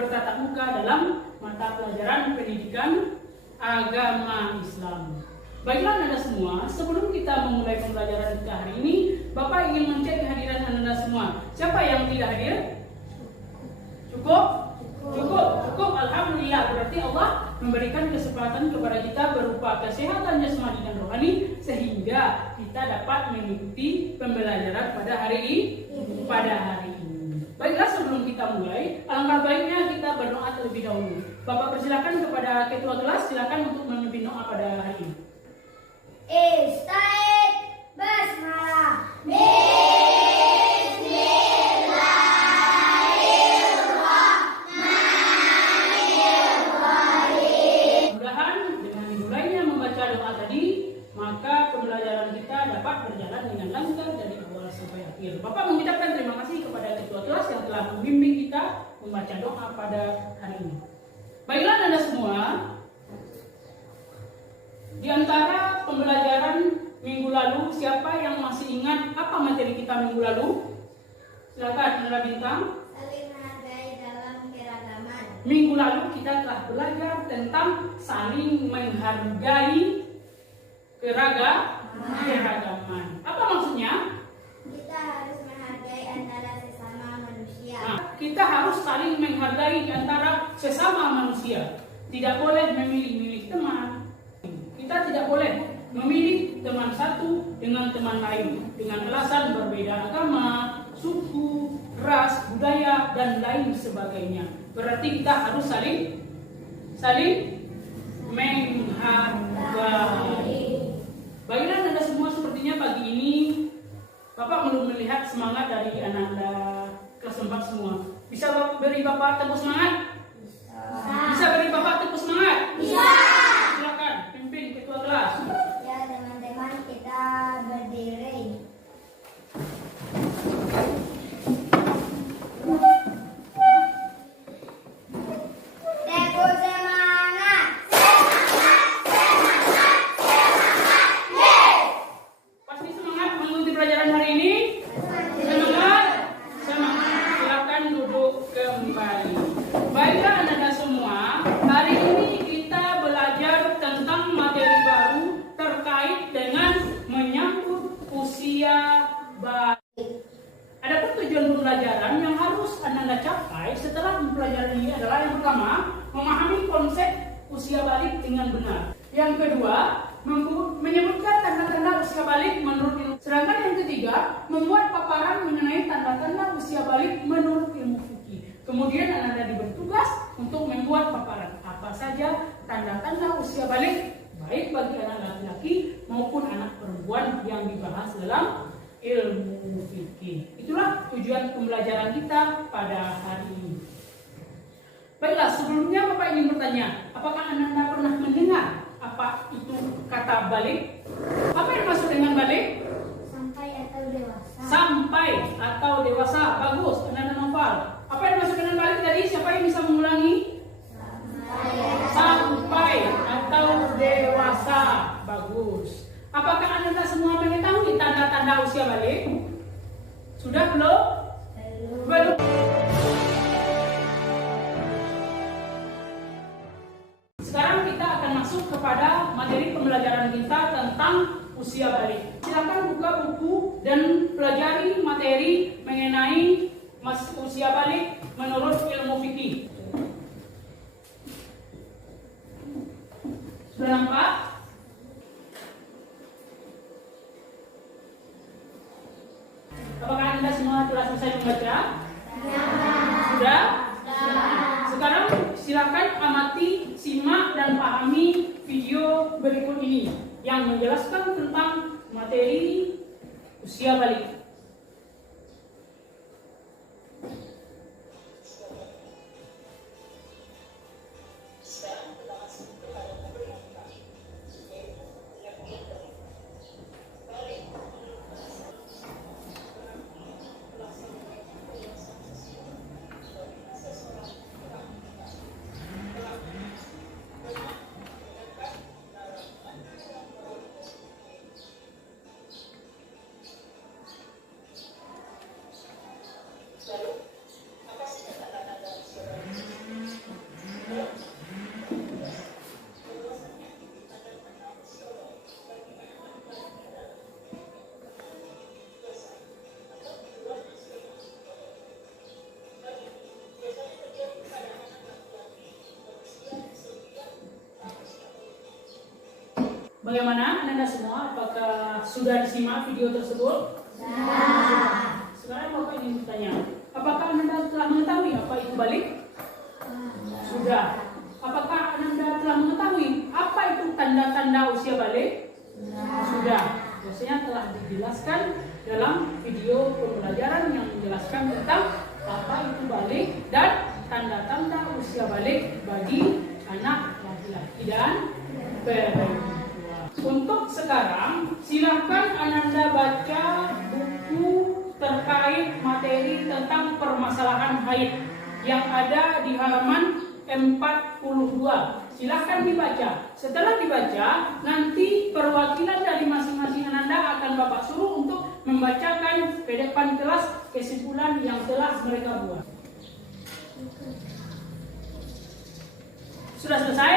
bertatap muka dalam mata pelajaran pendidikan agama Islam. Baiklah Anda semua, sebelum kita memulai pembelajaran kita hari ini, Bapak ingin mencek kehadiran Anda semua. Siapa yang tidak hadir? Cukup? Cukup. Alhamdulillah, berarti Allah memberikan kesempatan kepada kita berupa kesehatan jasmani dan rohani sehingga kita dapat mengikuti pembelajaran pada hari ini. Baiklah, sebelum kita mulai, alangkah baiknya kita berdoa terlebih dahulu. Bapak persilakan kepada ketua kelas, silakan untuk memimpin doa pada hari ini. Ista'id basmalah. Mudah-mudahan dengan dimulainya membaca doa tadi, maka pembelajaran kita dapat berjalan dengan lancar dari awal sampai akhir. Bapak mengucapkan terima kasih kepada ketua kelas yang telah membimbing kita membaca doa pada hari ini. Baiklah Anda semua, di antara pembelajaran minggu lalu, siapa yang masih ingat apa materi kita minggu lalu? Silakan Anda Bintang. Saling menghargai dalam keragaman. Minggu lalu kita telah belajar tentang saling menghargai keragaman. Apa maksudnya? Kita harus menghargai antara sesama manusia. Kita harus saling menghargai di antara sesama manusia. Tidak boleh memilih-milih teman. Kita tidak boleh memilih teman satu dengan teman lain dengan alasan berbeda agama, suku, ras, budaya, dan lain sebagainya. Berarti kita harus saling menghargai. Baiklah Anda semua, sepertinya pagi ini Bapak belum melihat semangat dari anak-anak kelas 4 semua. Bisa beri Bapak tepuk semangat? Bisa beri Bapak tepuk semangat? Bisa. Silakan pimpin ketua kelas. Ya teman-teman, kita berdiri. Tepuk semangat. Pasti semangat mengikuti pelajaran hari ini? Semangat? Silakan duduk kembali. Baiklah anak-anak semua, hari ini kita belajar tentang materi baru terkait dengan menyambut usia balik. Adapun tujuan pembelajaran yang harus Anda capai setelah pembelajaran ini adalah yang pertama, memahami konsep usia balik dengan benar. Yang kedua, menyebutkan tanda-tanda usia balik menurut ilmu. Sedangkan yang ketiga, membuat paparan mengenai tanda-tanda usia balik menurut ilmu fikih. Kemudian Anda diberi tugas untuk membuat paparan apa saja tanda-tanda usia balik, baik bagi anak laki-laki maupun anak perempuan yang dibahas dalam ilmu fikih. Itulah tujuan pembelajaran kita pada hari ini. Baiklah, sebelumnya Bapak ingin bertanya, apakah Anda pernah mendengar apa itu kata balik? Apa yang maksud dengan balik? Sampai atau dewasa. Sampai atau dewasa. Bagus, Anda Noval. Apa yang maksud dengan balik tadi? Siapa yang bisa mengulangi? Sampai atau dewasa. Bagus. Apakah Anda semua mengetahui tanda-tanda usia balik? Sudah belum? Belum. Sekarang kita akan masuk kepada materi pembelajaran kita tentang usia balik. Silakan buka buku dan pelajari materi mengenai usia balik menurut ilmu fikih. Sudah nampak? Apakah Anda semua telah selesai membaca? Sudah? Sekarang silakan amati, simak, dan pahami video berikut ini yang menjelaskan tentang materi usia balik. Bagaimana Anda semua? Apakah sudah disimak video tersebut? Sudah. Sekarang Bapak ingin bertanya, apakah Anda telah mengetahui apa itu balik? Sudah. Apakah Anda telah mengetahui apa itu tanda-tanda usia balik? Sudah. Biasanya telah dijelaskan dalam video pembelajaran yang menjelaskan tentang apa itu balik dan tanda-tanda usia balik bagi anak laki-laki dan perempuan. Untuk sekarang, silakan Anda baca buku terkait materi tentang permasalahan haid yang ada di halaman 42. Silakan dibaca. Setelah dibaca, nanti perwakilan dari masing-masing Anda akan Bapak suruh untuk membacakan ke depan kelas kesimpulan yang telah mereka buat. Sudah selesai?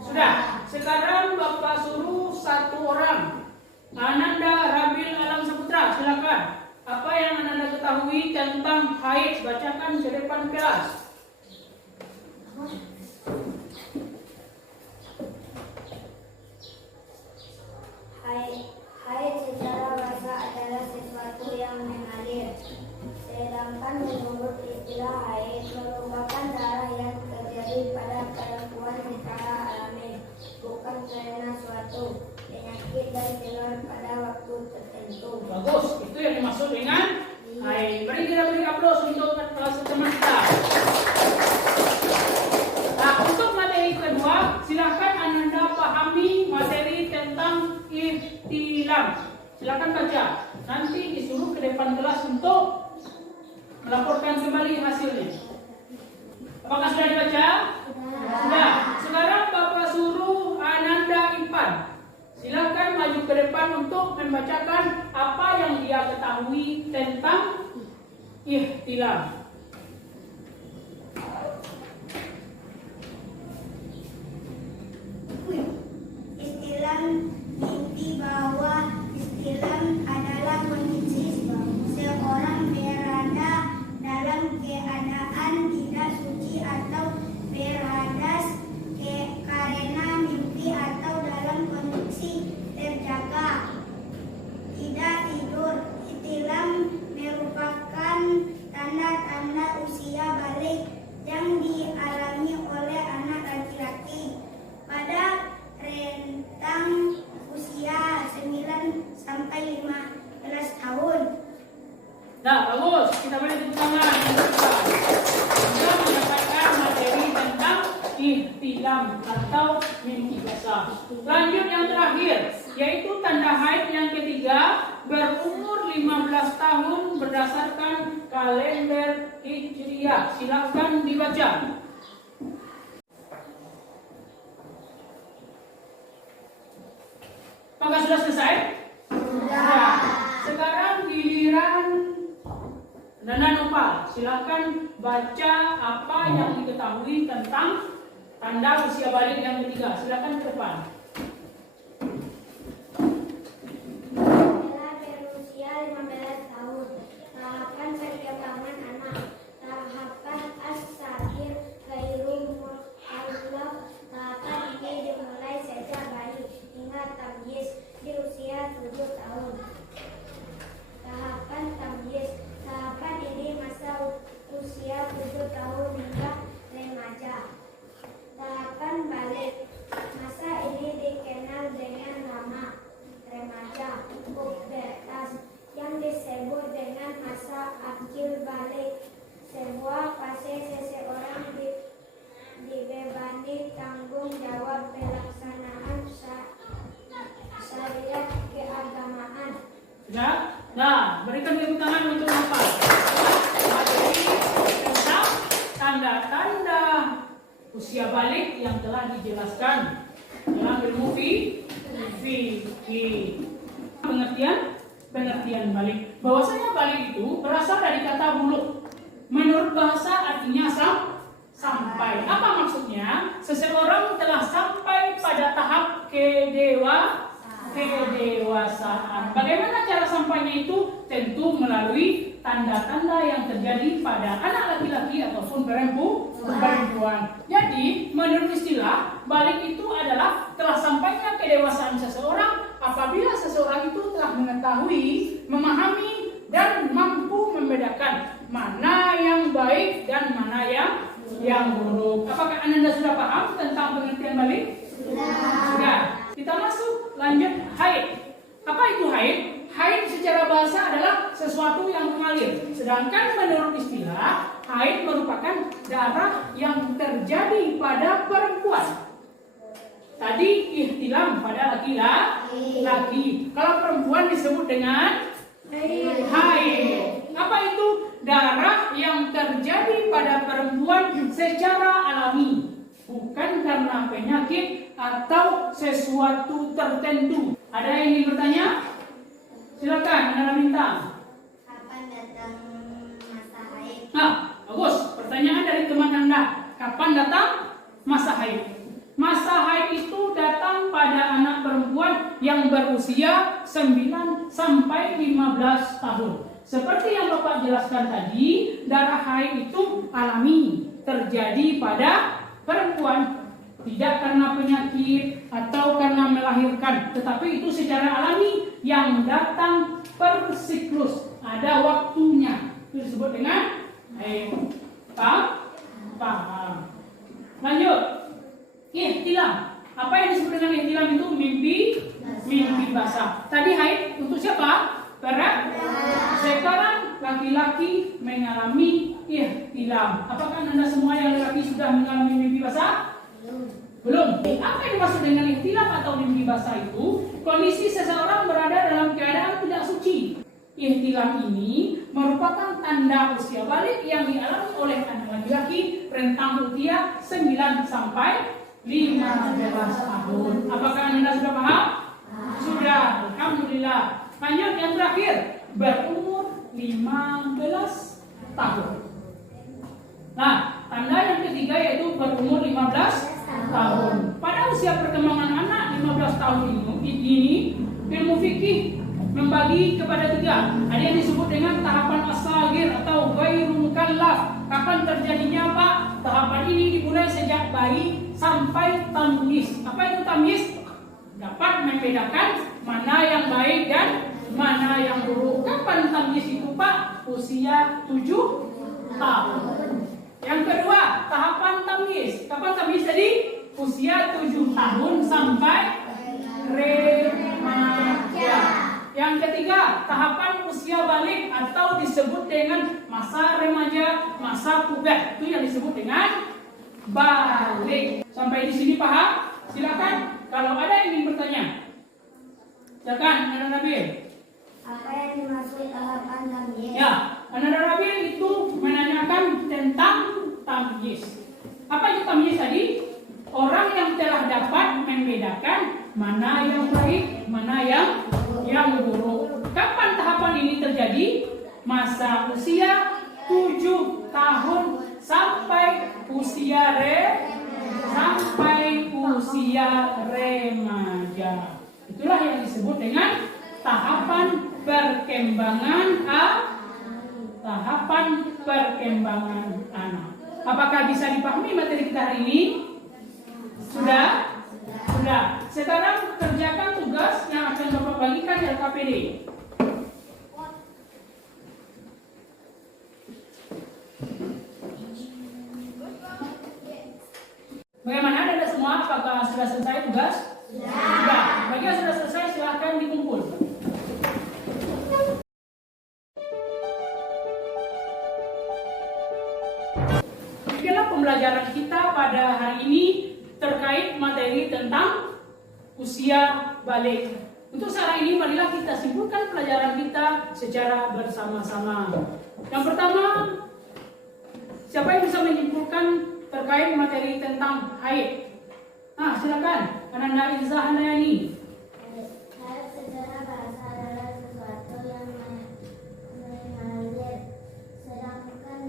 Sudah. Sekarang Bapak suruh satu orang. Ananda Rabil Alam Saputra, silakan. Apa yang Anda ketahui tentang haid? Bacakan ke depan kelas. Haid secara bahasa adalah sesuatu yang mengalir. Sedangkan menurut istilah haid merupakan darah yang terjadi pada perempuan secara alami, bukan karena suatu penyakit dan timbul pada waktu tertentu. Bagus, itu yang dimaksud dengan haid. Mari kita beri aplaus untuk kelas semesta. Nah, untuk materi kedua, silakan Anda pahami materi tentang ihtilam. Silakan baca. Nanti disuruh ke depan kelas untuk melaporkan kembali hasilnya. Apakah sudah dibaca? Sudah. Sekarang Bapak suruh Ananda Ipan. Silakan maju ke depan untuk membacakan apa yang dia ketahui tentang ihtilam. Istilah inti bahwa istilah adalah kondisi seorang berada dalam keadaan tidak suci atau berhadas karena mimpi atau dalam kondisi terjaga tidak tidur. Istilah merupakan tanda-tanda usia balik yang dialami oleh anak laki-laki pada rentang usia 9 sampai 15 tahun. Nah, bagus. Kita beri tepuk tangan. Kita mendapatkan materi tentang ihtilam atau mimpi basah. Lanjut yang terakhir, yaitu tanda haid yang ketiga, berumur 15 tahun berdasarkan kalender Hijriah. Silakan dibaca. Apakah sudah selesai? Sudah. Sekarang giliran Nana Nopal. Silakan baca apa yang diketahui tentang tanda usia balik yang ketiga. Silakan ke depan. Setelah berusia 15 tahun, tahapan perkembangan anak, tahapan as-saghir ghairul mukallaf. Tahapan ini dimulai sejak bayi hingga tamyiz di usia 7 tahun. Tahapan tamyiz, tahapan ini masa usia 7 tahun hingga remaja. Tahapan balik, masa ini dikenal dengan nama remaja, pubertas, yang disebut dengan masa akil balik. Sebuah fase seseorang dibebani tanggung jawab pelaksanaan syariat keagamaan. Ya. Nah, berikan tepuk tangan untuk apa? Materi tentang tanda-tanda usia balik yang telah dijelaskan dalam ilmu fikih. Pengertian balik. Bahwasanya balik itu berasal dari kata buluk. Menurut bahasa artinya sampai. Apa maksudnya? Seseorang telah sampai pada tahap kedewasaan. Bagaimana cara sampainya itu? Tentu melalui tanda-tanda yang terjadi pada anak laki-laki ataupun perempuan. Jadi Jadi, menurut istilah, balik itu adalah telah sampainya kedewasaan seseorang apabila seseorang itu telah mengetahui, memahami, dan mampu membedakan mana yang baik dan mana yang buruk. Apakah Anda sudah paham tentang pengertian balik? Sudah. Kita masuk lanjut haid. Apa itu haid? Haid secara bahasa adalah sesuatu yang mengalir. Sedangkan menurut istilah, haid merupakan darah yang terjadi pada perempuan. Tadi ihtilam pada laki-laki. Kalau perempuan disebut dengan haid. Apa itu? Darah yang terjadi pada perempuan secara alami, bukan karena penyakit atau sesuatu tertentu. Ada yang ingin bertanya? Silakan, Anda minta. Kapan datang masa haid? Bagus. Pertanyaan dari teman Anda. Kapan datang masa haid? Masa haid itu datang pada anak perempuan yang berusia 9 sampai 15 tahun. Seperti yang Bapak jelaskan tadi, darah haid itu alami, terjadi pada perempuan. Tidak karena penyakit atau karena melahirkan, tetapi itu secara alami yang datang per siklus. Ada waktunya. Itu disebut dengan haid. Paham? Lanjut. Ihtilam. Apa yang disebut dengan ihtilam itu? Mimpi basah. Tadi haid untuk siapa? Sekarang laki-laki mengalami ihtilam. Apakah Anda semua yang laki sudah mengalami mimpi basah? Belum. Apa yang dimaksud dengan ihtilam atau mimpi basah itu? Kondisi seseorang berada dalam keadaan tidak suci. Ihtilam ini merupakan tanda usia balik yang dialami oleh anak laki-laki rentang usia 9 sampai 15 tahun. Apakah Anda sudah paham? Sudah. Alhamdulillah. Lanjut yang terakhir, berumur 15 tahun. Nah, tanda yang ketiga yaitu berumur 15 tahun. Pada usia perkembangan anak 15 tahun ini ilmu fikih membagi kepada 3. Ada yang disebut dengan tahapan as-saghir atau ghairu mukallaf. Kapan terjadinya Pak? Tahapan ini dimulai sejak bayi sampai tamyiz. Apa itu tamyiz? Dapat membedakan mana yang baik dan mana yang buruk. Kapan tamyiz itu Pak? Usia 7 tahun. Yang kedua, tahapan tamyiz. Kapan tamyiz tadi? Usia 7 tahun sampai remaja. Yang ketiga, tahapan usia balik atau disebut dengan masa remaja, masa puber. Itu yang disebut dengan balik. Sampai di sini paham? Silakan. Kalau ada yang ingin bertanya, silakan, Anda Nabil. Apa yang dimaksud tahapan tamyiz? Ya, Anda Nabil itu menanyakan tentang tamyiz. Apa itu tamyiz tadi? Orang yang telah dapat membedakan mana yang baik, mana yang buruk. Kapan tahapan ini terjadi? Masa usia 7 tahun sampai usia remaja. Itulah yang disebut dengan tahapan perkembangan anak. Apakah bisa dipahami materi kita hari ini? Sudah? Sudah. Sekarang kerjakan tugas yang akan Bapak bagikan di LKPD. Bagaimana, ada semua? Apakah sudah selesai tugas? Sudah. Bagi yang sudah selesai silakan dikumpul. Demikianlah pembelajaran kita pada hari ini terkait materi tentang usia balik. Untuk saat ini marilah kita simpulkan pelajaran kita secara bersama-sama. Yang pertama, siapa yang bisa menyimpulkan terkait materi tentang haid? Silakan, Ananda Izzah Handayani. Haid secara bahasa adalah sesuatu yang mengalir. Sedangkan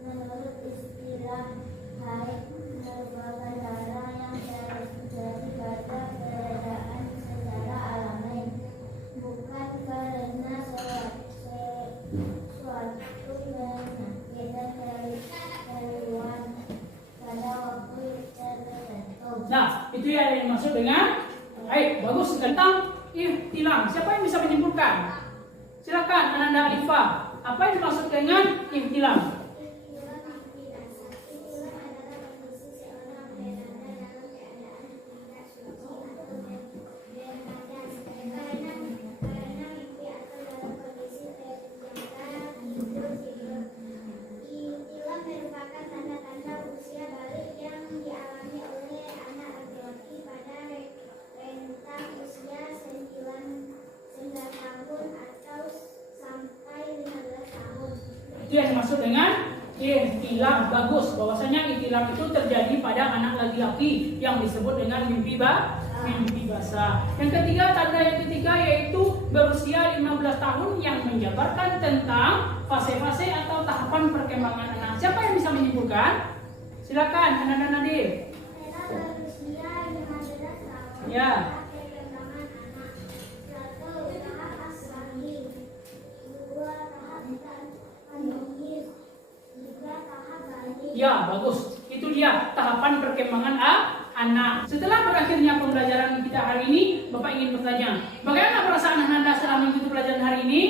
menurut istilah haid merupakan darah yang terjadi pada keadaan secara alami, bukan karena suatu penyakit dan keluhan pada waktu Nah, itu yang dimaksud dengan baik, bagus. Tentang ihtilam, siapa yang bisa menyimpulkan? Silakan Ananda Alifa. Apa yang dimaksud dengan ihtilam? Itu yang dimaksud dengan ihtilam. Bagus, bahwasanya ihtilam itu terjadi pada anak laki-laki yang disebut dengan mimpi basah. Yang ketiga, tanda yang ketiga yaitu berusia 15 tahun yang menjabarkan tentang fase-fase atau tahapan perkembangan anak. Siapa yang bisa menyimpulkan? Silakan, Nana Nadir. Berusia 15 tahun. Ya. Perkembangan anak. 1. Tahap asli. 2. Tahap menulis. 3. Tahap balik. Ya, bagus. Itu dia tahapan perkembangan anak. Setelah berakhirnya pembelajaran kita hari ini, Bapak ingin bertanya, bagaimana perasaan Anda setelah mengikuti pelajaran hari ini?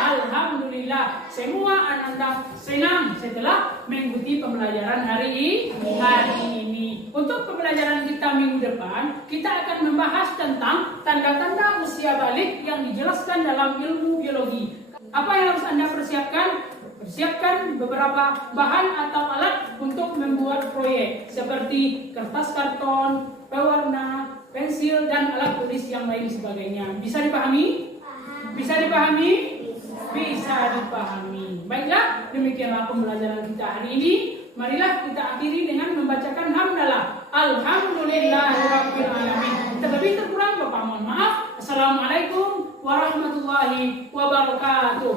Alhamdulillah, semua Anda senang setelah mengikuti pembelajaran hari ini. Untuk pembelajaran kita minggu depan, kita akan membahas tentang tanda-tanda usia balik yang dijelaskan dalam ilmu biologi. Apa yang harus Anda persiapkan? Persiapkan beberapa bahan atau alat untuk membuat proyek seperti kertas karton, pewarna, pensil, dan alat tulis yang lain sebagainya. Bisa dipahami? Bisa dipahami? Bisa dipahami. Baiklah, demikianlah pembelajaran kita hari ini. Marilah kita akhiri dengan membacakan hamdalah. Alhamdulillahirabbil alamin. Terlebih terkurang Bapak mohon maaf. Assalamualaikum warahmatullahi wabarakatuh.